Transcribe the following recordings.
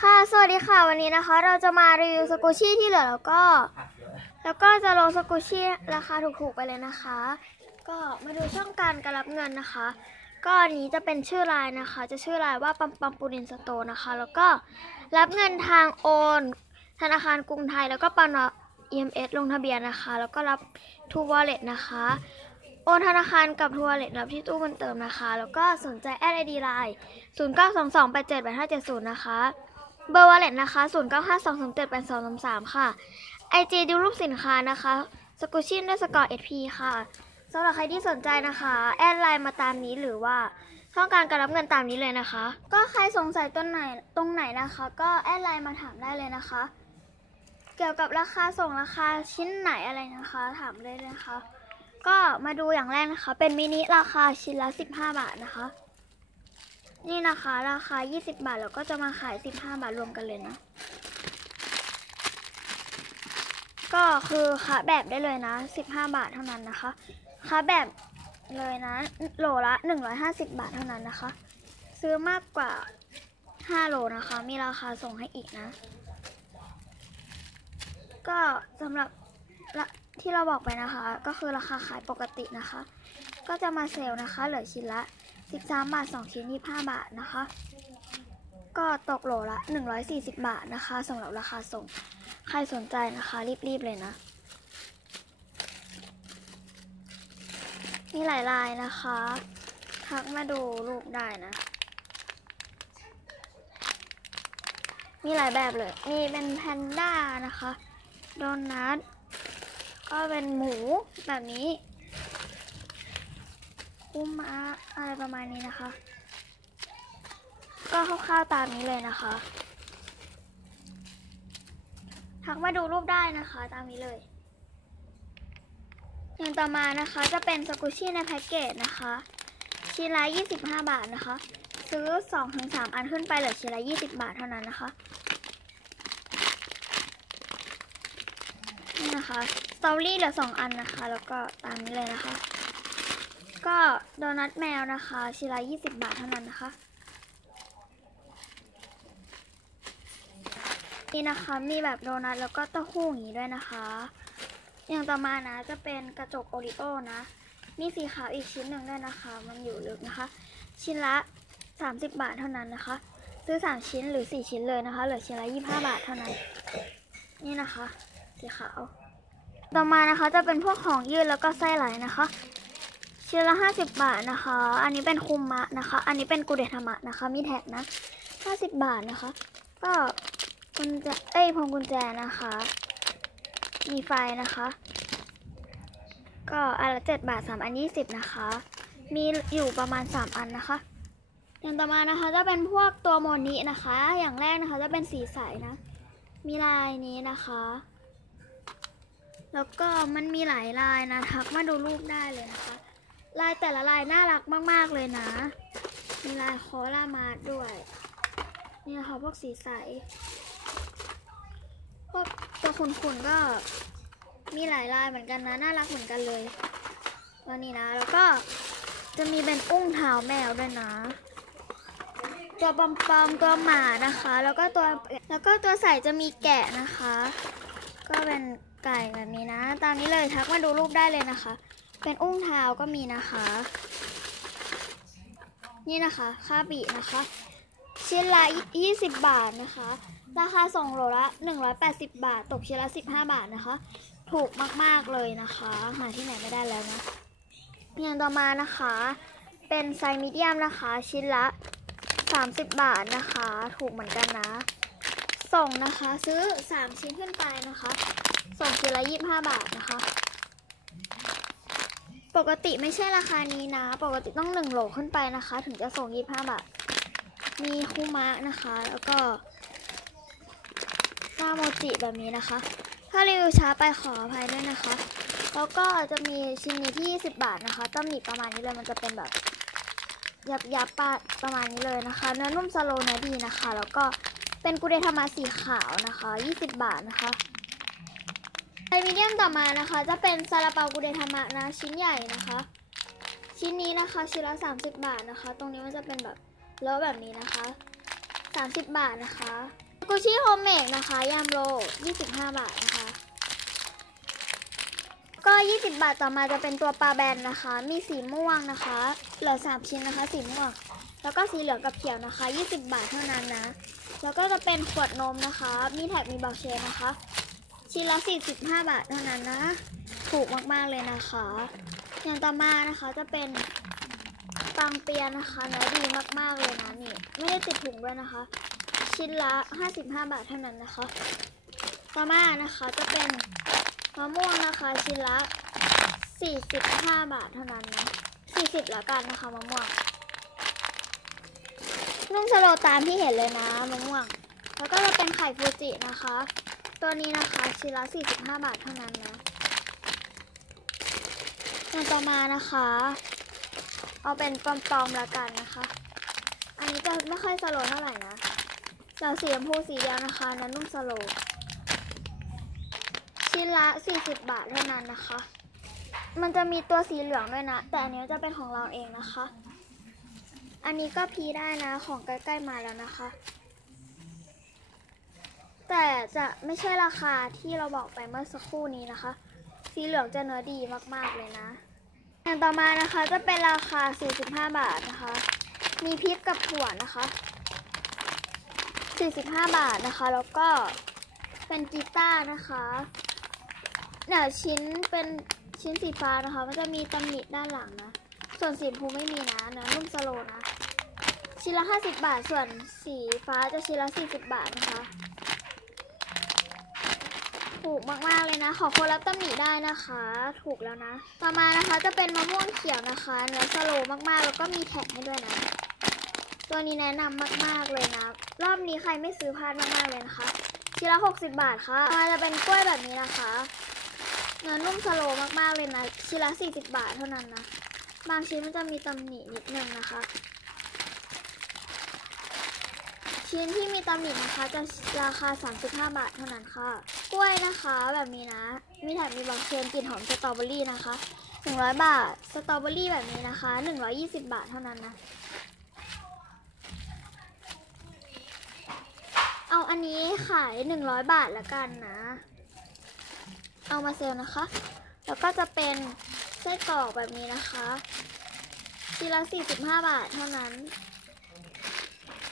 ค่ะ สวัสดีค่ะ วันนี้นะคะ เราจะมารีวิวสกูชี่ที่เหลือแล้วก็ แล้วก็จะลงสกูชี่ราคาถูกๆไปเลยนะคะ ก็มาดูช่องการการรับเงินนะคะ ก็อันนี้จะเป็นชื่อไลน์นะคะ จะชื่อไลน์ว่าปัมปัมปูรินสโตนะคะ แล้วก็รับเงินทางโอน ธนาคารกรุงไทยแล้วก็ปน EMS ลงทะเบียนนะคะ แล้วก็รับทูวอลเล็ตนะคะ โอนธนาคารกับทัวร์เล็ตรับที่ตู้เงินเติมนะคะ แล้วก็สนใจแอดไอดีไลน์0 9 2 2 8 7 8 5 7 0 นะคะ เบอร์วอลเล็ตนะคะ 0 9 5 2 2 7 8 2 3 3 ค่ะ IG ดูรูปสินค้านะคะสกุชินด้วยสกอร์ SP ค่ะสำหรับใครที่สนใจนะคะ แอดไลน์มาตามนี้หรือว่าช่องการการรับเงินตามนี้เลยนะคะ ก็ใครสงสัยต้นไหนตรงไหนนะคะ ก็แอดไลน์มาถามได้เลยนะคะ เกี่ยวกับราคาส่งราคาชิ้นไหนอะไรนะคะ ถามได้เลยนะคะ ก็มาดูอย่างแรกนะคะ เป็นมินิราคาชิ้นละ 15 บาทนะคะ นี่นะคะ ราคา 20 บาทแล้วก็จะมาขาย 15 บาทรวมกันเลยนะ ก็คือค้าแบบได้เลยนะ 15 บาทเท่านั้นนะคะค้าแบบเลยนะ โหลละ 150 บาทเท่านั้นนะคะ ซื้อมากกว่า 5โลนะคะ มีราคาส่งให้อีกนะ ก็สำหรับที่เราบอกไปนะคะ ก็คือราคาขายปกตินะคะ ก็จะมาเซลล์นะคะ เหลือชิ้นละ 13 บาท 2 ชิ้น 25 บาทนะคะ ก็ตกโหลละ 140 บาทนะคะสำหรับราคาส่ง ใครสนใจนะคะ รีบๆเลยนะ มีหลายลายนะคะ ทักมาดูรูปได้นะ มีหลายแบบเลย มีเป็นแพนด้านะคะ โดนัท ก็เป็นหมูแบบนี้ คุมะอะไรประมาณนี้นะคะ ก็คร่าวๆตามนี้เลยนะคะทักมาดูรูปได้นะคะตามนี้เลย อย่างต่อมานะคะจะเป็นสกุชี่ในแพ็กเกจนะคะ ชิ้นละ25 บาทนะคะ ซื้อ 2-3 อันขึ้นไปเหลือชิ้นละ20 บาทเท่านั้นนะคะนี่นะคะสตอเบอรี่เหลือ2อันนะคะ แล้วก็ตามนี้เลยนะคะ ก็ โดนัทแมวนะคะชิ้นละ20 บาทเท่านั้นนะคะ นี่นะคะมีแบบโดนัทแล้วก็เต้าหู้อย่างนี้ด้วยนะคะ อย่างต่อมานะจะเป็นกระจกโอริโอนะ มีสีขาวอีกชิ้นหนึ่งด้วยนะคะ มันอยู่ลึกนะคะ ชิ้นละ 30 บาทเท่านั้นนะคะ ซื้อ 3 ชิ้นหรือ 4 ชิ้นเลยนะคะเหลือชิ้นละ 25 บาทเท่านั้น นี่นะคะ สีขาวต่อมานะคะจะเป็นพวกของยืดแล้วก็ไส้ไหลนะคะ ชิ้นละ50บบาทนะคะ อันนี้เป็นคุมมะนะคะ อันนี้เป็นกุเดธรรมะนะคะ มีแท็กนะ50บบาทนะคะ ก็กุญแจ เอ้ยพวงกุญแจนะคะ มีไฟนะคะ ก็อันละ7บาท3อัน20นะคะ มีอยู่ประมาณ3อันนะคะอย่างต่อมานะคะจะเป็นพวกตัวโมนินะคะ อย่างแรกนะคะจะเป็นสีใสนะ มีลายนี้นะคะ แล้วก็มันมีหลายลายนะทักมาดูรูปได้เลยนะคะ ลายแต่ละลายน่ารักมาก ๆ เลยนะ มีลายคอลามาด้วย นี่นะคะพวกสีใส พวกตัวขุนๆก็มีหลายลายเหมือนกันนะ น่ารักเหมือนกันเลยตัวนี้นะ แล้วก็จะมีเป็นอุ้งเท้าแมวด้วยนะตัวปอมปอมๆตัวหมานะคะ แล้วก็ตัวแล้วก็ตัวใส่จะมีแกะนะคะ ก็เป็นไก่แบบนี้นะ ตามนี้เลยทักมาดูรูปได้เลยนะคะ เป็นอุ้งเท้าก็มีนะคะ นี่นะคะค่าบีนะคะชิ้นละ 20 บาทนะคะ ราคาส่งโลละ 180 บาท ตกชิ้นละ 15 บาทนะคะ ถูกมาก ๆ เลยนะคะ หาที่ไหนไม่ได้แล้วนะอย่างต่อมานะคะ เป็นไซส์มีเดียมนะคะ ชิ้นละ 30 บาทนะคะ ถูกเหมือนกันนะ ส่งนะคะ ซื้อ 3 ชิ้นขึ้นไปนะคะ ส่งชิ้นละ 25 บาทนะคะ ปกติไม่ใช่ราคานี้นะ ปกติต้อง1โหลขึ้นไปนะคะ ถึงจะส่ง25บาท มีคูมะนะคะ แล้วก็หน้าโมจิแบบนี้นะคะ ถ้ารีวิวช้าไปขออภัยด้วยนะคะ แล้วก็จะมีชิ้นนี้ที่ 20 บาทนะคะตำหนิประมาณนี้เลย มันจะเป็นแบบ ยับยับปะประมาณนี้เลยนะคะ เนื้อนุ่มสโลเนื้อดีนะคะ แล้วก็เป็นกุเดธรรมาสีขาวนะคะ 20 บาทนะคะ ไอมีเดียมต่อมานะคะ จะเป็นซาลาเปากุเดธรรมะนะชิ้นใหญ่นะคะ ชิ้นนี้นะคะชิ้นละ 30 บาทนะคะ ตรงนี้มันจะเป็นแบบเลอะแบบนี้นะคะ 30 บาทนะคะกุชี่โฮมเมดนะคะ ยามโล 25 บาทนะคะ ก็ 20 บาทต่อมาจะเป็นตัวปลาแบนนะคะ มีสีม่วงนะคะ เหลือ 3 ชิ้นนะคะ สีม่วง แล้วก็สีเหลืองกับเขียวนะคะ 20 บาทเท่านั้นนะ แล้วก็จะเป็นขวดนมนะคะ มีแท็กมีบอกเชนนะคะ ชิ้นละ 45 บาทเท่านั้นนะ ถูกมากๆเลยนะคะ อย่างต่อมานะคะจะเป็นปังเปียนะคะเนื้อดีมากๆเลยนะนี่ ไม่ได้ติดถุงด้วยนะคะ ชิ้นละ 55 บาทเท่านั้นนะคะ ต่อมานะคะจะเป็นมะม่วงนะคะชิ้นละ 45 บาทเท่านั้นนะ 40แล้วกันนะคะมะม่วงนุ่งสโลตามที่เห็นเลยนะมะม่วง แล้วก็จะเป็นไข่ฟูจินะคะ ตัวนี้นะคะชิ้นละ45 บาทเท่านั้นนะอย่าต่อมานะคะ เอาเป็นปอมๆแล้วกันนะคะ อันนี้จะไม่ค่อยสโลเท่าไหร่นะจะสีชมพูสีเดียวนะคะนั้นนุ่งสโลชิ้นละ 40 บาทเท่านั้นนะคะ มันจะมีตัวสีเหลืองด้วยนะ แต่อันนี้จะเป็นของเราเองนะคะ อันนี้ก็พีได้นะของใกล้ๆมาแล้วนะคะ แต่จะไม่ใช่ราคาที่เราบอกไปเมื่อสักครู่นี้นะคะ สีเหลืองจะเนื้อดีมากๆเลยนะอย่างต่อมานะคะจะเป็นราคา 45 บาทนะคะ มีพริกกับถั่วนะคะ 45 บาทนะคะ แล้วก็เป็นกีตาร์นะคะเนี่ยชิ้นเป็นชิ้นสีฟ้านะคะ มันจะมีตำหนิด้านหลังนะ ส่วนสีชมพูไม่มีนะเนื้อนุ่มสโลนะ ชิ้นละ 50 บาท ส่วนสีฟ้าจะชิ้นละ 40 บาทนะคะ ถูกมากๆเลยนะ ขอคนรับตำหนิได้นะคะ ถูกแล้วนะ ต่อมานะคะจะเป็นมะม่วงเขียวนะคะเนื้อสโลมากๆ แล้วก็มีแท็กให้ด้วยนะ ตัวนี้แนะนำมากๆเลยนะ รอบนี้ใครไม่ซื้อพลาดมากๆเลยนะคะชิ้นละ60 บาทค่ะต่อมาจะเป็นกล้วยแบบนี้นะคะเนื้อนุ่มสโลมากๆเลยนะชิ้นละ40 บาทเท่านั้นนะ บางชิ้นมันจะมีตำหนินิดนึงนะคะ ชิ้นที่มีตำหนินะคะจะราคา 35 บาทเท่านั้นค่ะ กล้วยนะคะ แบบนี้นะ มีแถมมีบอกเชนกลิ่นหอมสตรอเบอรี่นะคะ 100 บาท สตรอเบอรี่แบบนี้นะคะ 120 บาทเท่านั้นนะ เอาอันนี้ขาย 100 บาทละกันนะ เอามาเซลล์นะคะ แล้วก็จะเป็นไส้กรอกแบบนี้นะคะชิ้นละ45 บาทเท่านั้น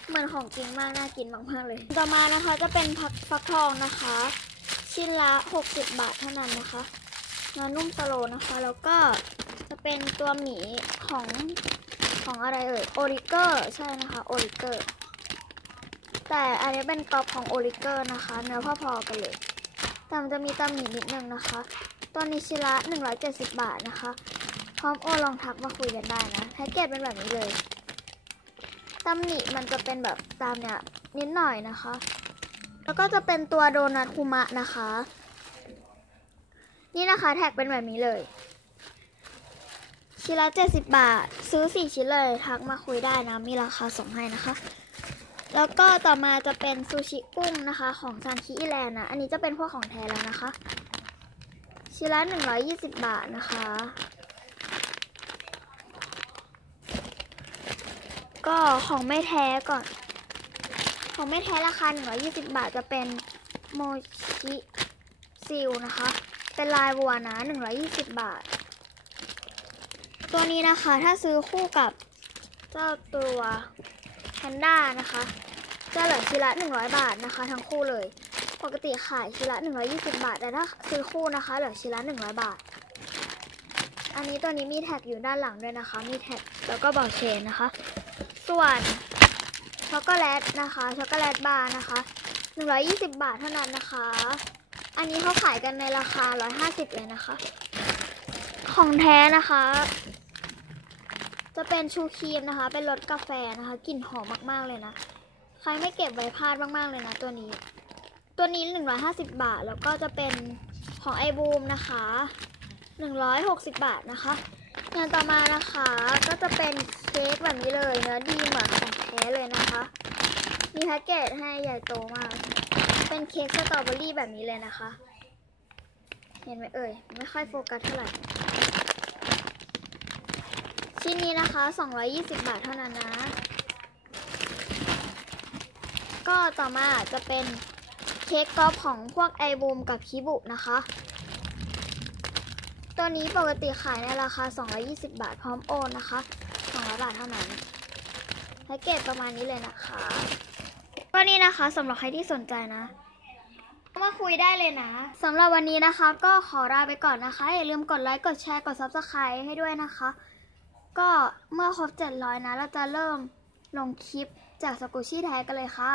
เหมือนของจริงมาก น่ากินมากๆเลย ต่อมานะคะจะเป็นผักฟักทองนะคะ ชิ้นละ 60 บาทเท่านั้นนะคะเนื้อนุ่มสโลนะคะ แล้วก็จะเป็นตัวหมีของของอะไรเอ่ยโอริเกอร์ใช่นะคะโอริเกอร์แต่อันนี้เป็นกรอบของโอริเกอร์นะคะ เนื้อพอๆกันเลยแต่มันจะมีตำหนินิดนึงนะคะ ตัวนี้ชิ้นละ 170 บาทนะคะ พร้อมโอลองทักมาคุยกันได้นะแพ็กเกจเป็นแบบนี้เลยตำหนิมันจะเป็นแบบตามเนี่ยนิดหน่อยนะคะ แล้วก็จะเป็นตัวโดนัทคุมะนะคะ นี่นะคะแท็กเป็นแบบนี้เลย ชิ้นละ70บาท ซื้อ4ชิ้นเลยทักมาคุยได้นะ มีราคาส่งให้นะคะ แล้วก็ต่อมาจะเป็นซูชิกุ้งนะคะ ของซานคิอิแลนด์นะ อันนี้จะเป็นพวกของแท้แล้วนะคะ ชิ้นละ120บาทนะคะก็ของไม่แท้ก่อน ของไม่แท้ราคา 120 บาทจะเป็นโมชิซิลนะคะ เป็นลายวัวนะ120 บาท ตัวนี้นะคะถ้าซื้อคู่กับเจ้าตัวแพนด้านะคะจะเหลือชิ้นละ 100 บาทนะคะ ทั้งคู่เลย ปกติขายชิ้นละ 120 บาท แต่ถ้าซื้อคู่นะคะเหลือชิ้นละ 100 บาท อันนี้ตัวนี้มีแท็กอยู่ด้านหลังด้วยนะคะ มีแท็กแล้วก็บอกเชนนะคะ ส่วน ช็อกโกแลตนะคะช็อกโกแลตบาร์นะคะ120 บาทเท่านั้นนะคะ อันนี้เขาขายกันในราคา 150 เลยนะคะ ของแท้นะคะ จะเป็นชูครีมนะคะ เป็นรสกาแฟนะคะกลิ่นหอมมากๆเลยนะ ใครไม่เก็บไว้พลาดมากๆเลยนะตัวนี้ ตัวนี้ 150 บาทแล้วก็จะเป็นของไอบูมนะคะ 160 บาทนะคะอย่างต่อมานะคะก็จะเป็น เค้กแบบนี้เลยเนื้อดีเหมือนของแท้เลยนะคะ มีแพ็กเกจให้ใหญ่โตมาก เป็นเค้กสตรอเบอรี่แบบนี้เลยนะคะ เห็นไหมเอ่ย ไม่ค่อยโฟกัสเท่าไหร่ ชิ้นนี้นะคะ 220 บาทเท่านั้นนะ ก็ต่อมาจะเป็นเค้กกอล์ฟของพวกไอบูมกับคิบุนะคะ ตัวนี้ปกติขายในราคา 220 บาทพร้อมโอนนะคะ 200บาทเท่านั้นแพ็กเกจประมาณนี้เลยนะคะก็นี่นะคะสำหรับใครที่สนใจนะมาคุยได้เลยนะสำหรับวันนี้นะคะ ก็ขอลาไปก่อนนะคะ อย่าลืมกดไลค์กดแชร์กด Subscribe ให้ด้วยนะคะ ก็เมื่อครบ 700 นะ เราจะเริ่มลงคลิปจากสกูชี่แท้กันเลยค่ะ